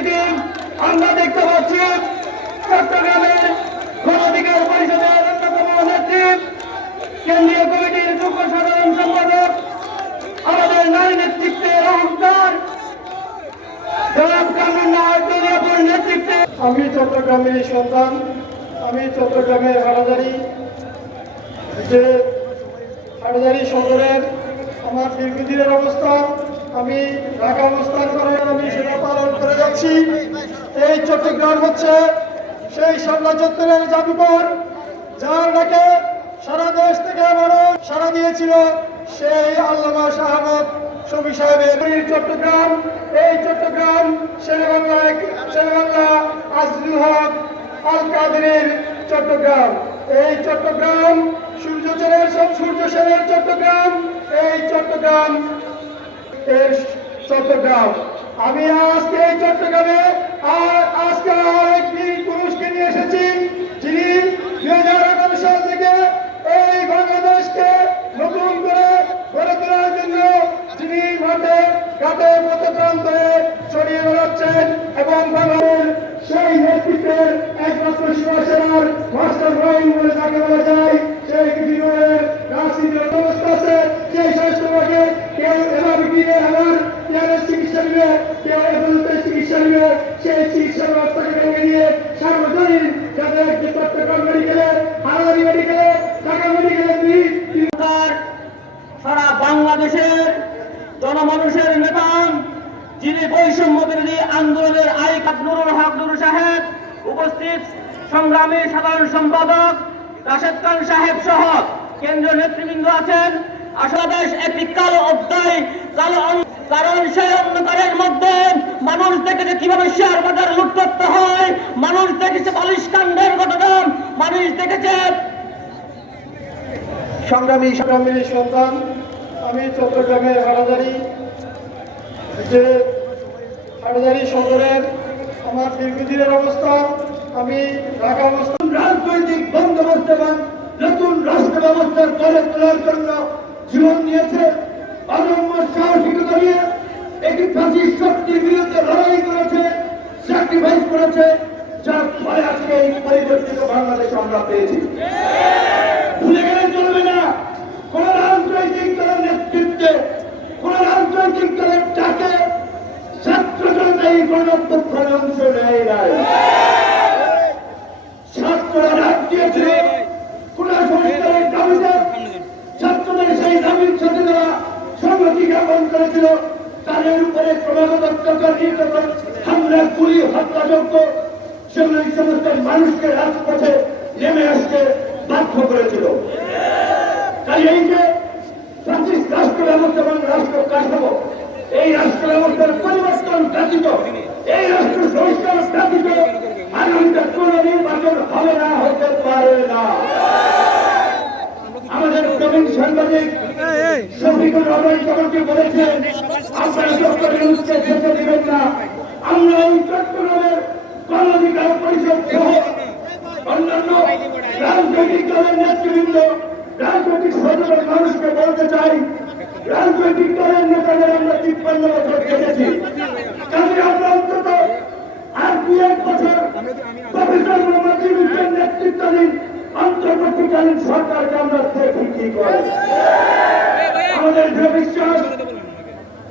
Meeting আমরা দেখতে পাচ্ছি চট্টগ্রামের গণাধিকার পরিষদের অন্যতম নেত্রী, কেন্দ্রীয় কমিটির যুগ্ম সাধারণ সম্পাদক, আমাদের নারী নেতৃত্বের অহংকার। আমি চট্টগ্রামের সন্তান, আমি চট্টগ্রামের হারাদারি যে হাটাজারি সদরের আমার দীর্ঘদিনের অবস্থান আমি ঢাকা অবস্থান করে আমি সেটা পালন করে যাচ্ছি। এই চট্টগ্রাম হচ্ছে সেই সাম্রাজ্যত্বের জাদুঘর, যার ডাকে সারা দেশ থেকে মানুষ সারা দিয়েছিল সেই আল্লামা শাহাবত শফি সাহেবের। চট্টগ্রাম, এই চট্টগ্রাম শেরবাংলা শেরবাংলা আজরুল হক আল কাদেরের চট্টগ্রাম। এই চট্টগ্রাম সূর্য সেনের সূর্য সেনের চট্টগ্রাম, এই চট্টগ্রাম এর চট্টগ্রাম। আমি আজকে এই চট্টগ্রামে আর আজকে আরেক বীর পুরুষকে নিয়ে এসেছি, যিনি দুই হাজার এগারো সাল থেকে এই বাংলাদেশকে নতুন করে গড়ে তোলার জন্য যিনি মাঠে, ঘাটে পথে প্রান্তরে ছড়িয়ে বেড়াচ্ছেন এবং বাংলাদেশ সেই নেতৃত্বের একমাত্র শিবসেনার মাস্টার মাইন্ড বলে তাকে বলা যায়, সেই বিজয়ের রাজনীতির ব্যবস্থা আছে, সেই স্বাস্থ্যবাকে কেউ নিবে কেউ এভাবে চিকিৎসা নিবে সেই চিকিৎসা ব্যবস্থাকে ভেঙে দিয়ে সার্বজনীন যাদের চট্টগ্রাম মেডিকেলে হারাদারি মেডিকেলে, ঢাকা মেডিকেলে সারা বাংলাদেশের জনমানুষের নেতা যিনি বৈষম্য বিরোধী আন্দোলনের আইকাত নুরুল হক নুরু সাহেব, উপস্থিত সংগ্রামী সাধারণ সম্পাদক রাশেদ খান সাহেব সহ কেন্দ্রীয় নেতৃবৃন্দ আছেন। আসাদেশ একটি কালো অধ্যায়, কালো কারণ সেই অন্ধকারের মধ্যে মানুষ দেখেছে কীভাবে শেয়ার বাজার লুট করতে হয়। মানুষ দেখেছে বালিশ কাণ্ডের ঘটনা মানুষ দেখেছে সংগ্রামী সংগ্রামীর সন্তান আমি চট্টগ্রামের হাটাজারি যে হাটাজারি সদরের আমার দীর্ঘদিনের অবস্থা আমি ঢাকা অবস্থান রাজনৈতিক বন্দোবস্ত এবং নতুন রাষ্ট্র ব্যবস্থার গড়ে তোলার জন্য জীবন নিয়েছে। অদম্য রাজনৈতিক দলের রাজনৈতিক দলের ছাত্র জনতা এই গণঅভ্যুত্থানে অংশ নেয় নাই ছাত্ররা ডাক দিয়েছে কোন সংস্কারের দাবিতে ছাত্রদের সেই দাবির সাথে তারা সংহতি জ্ঞাপন করেছিল তাদের উপরে অত্যাচার নির্যাতন হামলা গুলি হত্যাযজ্ঞ, সেগুলো এই সমস্ত মানুষকে রাজপথে নেমে আসতে বাধ্য করেছিল। তাই আমাদের প্রবীণ সাংবাদিক বলেছেন আপনারা চট্টগ্রাম উচ্চে যেতে দিবেন না। আমরা এই চট্টগ্রামের গণঅধিকার পরিষদ সহ অন্যান্য রাজনৈতিক দলের নেতৃবৃন্দ, রাজনৈতিক সচেতন মানুষকে বলতে চাই, রাজনৈতিক দলের নেতাদের আমরা তিপ্পান্ন বছর দেখেছি। কাজে আমরা অন্তত আর দু এক বছর প্রফেসর মোহাম্মদ নেতৃত্বাধীন অন্তর্বর্তীকালীন সরকারকে আমরা দেখি কি করে। আমাদের দৃঢ় বিশ্বাস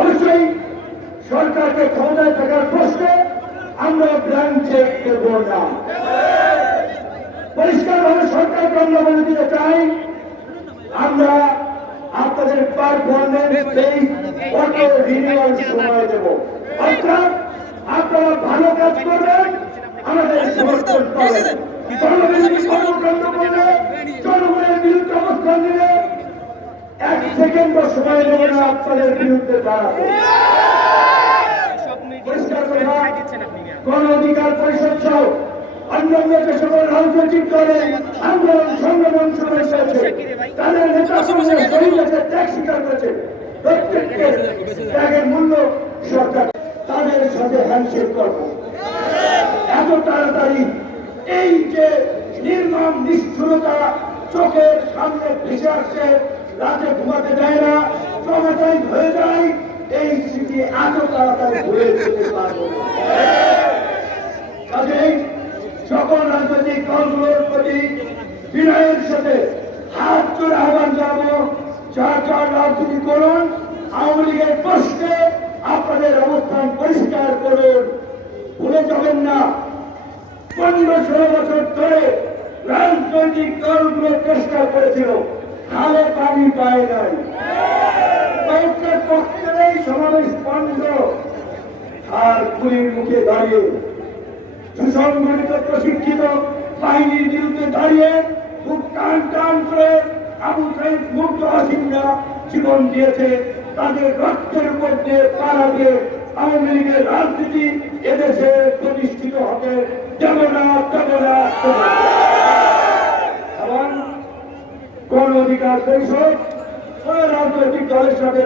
অবশ্যই সরকারকে ক্ষমতায় থাকার প্রশ্নে আমরা ব্ল্যাঙ্ক চেক দেব না। পরিষ্কারভাবে সরকারকে আমরা বলে দিতে চাই, আমরা আপনাদের পারফরমেন্স রিনিউয়াল সময় দেব। অর্থাৎ আপনারা ভালো কাজ করবেন, আমাদের সমর্থন পাবেন। জনগণের কর্মকাণ্ড করলে জনগণের বিরুদ্ধে অবস্থান নিলে এক সেকেন্ড সময় নেবে না আপনাদের বিরুদ্ধে দাঁড়াবে অধিকার পরিষদ সহ অন্যান্য সকল রাজনৈতিক দলে আন্দোলন সংগ্রাম সদস্য আছে, তাদের নেতা কর্মীরা শহীদ আছে ত্যাগ স্বীকার করেছে। প্রত্যেককে ত্যাগের মূল্য সরকার, তাদের সাথে হ্যান্ডশেক করব এত তাড়াতাড়ি এই যে নির্মম নিষ্ঠুরতা চোখের সামনে ভেসে আসছে রাতে ঘুমাতে দেয় না ট্রমাটাইজ হয়ে যায়, এই স্মৃতি এত তাড়াতাড়ি ভুলে যেতে পারব সকল রাজনৈতিক দলগুলোর প্রতি বিনয়ের সাথে হাত জোড়ে আহ্বান জানাব চার চার রাজনীতি করুন আওয়ামী লীগের প্রশ্নে আপনাদের অবস্থান পরিষ্কার করুন। ভুলে যাবেন না, পনেরো ষোলো বছর ধরে রাজনৈতিক দলগুলো চেষ্টা করেছিল। খালে পানি পায় নাই। কয়েকটা পক্ষের সমাবেশ বন্ধ। আর পুরীর মুখে দাঁড়িয়ে সুসংগঠিত প্রশিক্ষিত বাহিনীর বিরুদ্ধে দাঁড়িয়ে খুব টান টান করে আবু সাইদ মুক্ত হাসিনরা জীবন দিয়েছে। তাদের রক্তের দিয়ে পাড়া দিয়ে আওয়ামী লীগের রাজনীতি এদেশে প্রতিষ্ঠিত হবে। দেব না দেব গণ অধিকার পরিষদ রাজনৈতিক দলের সাথে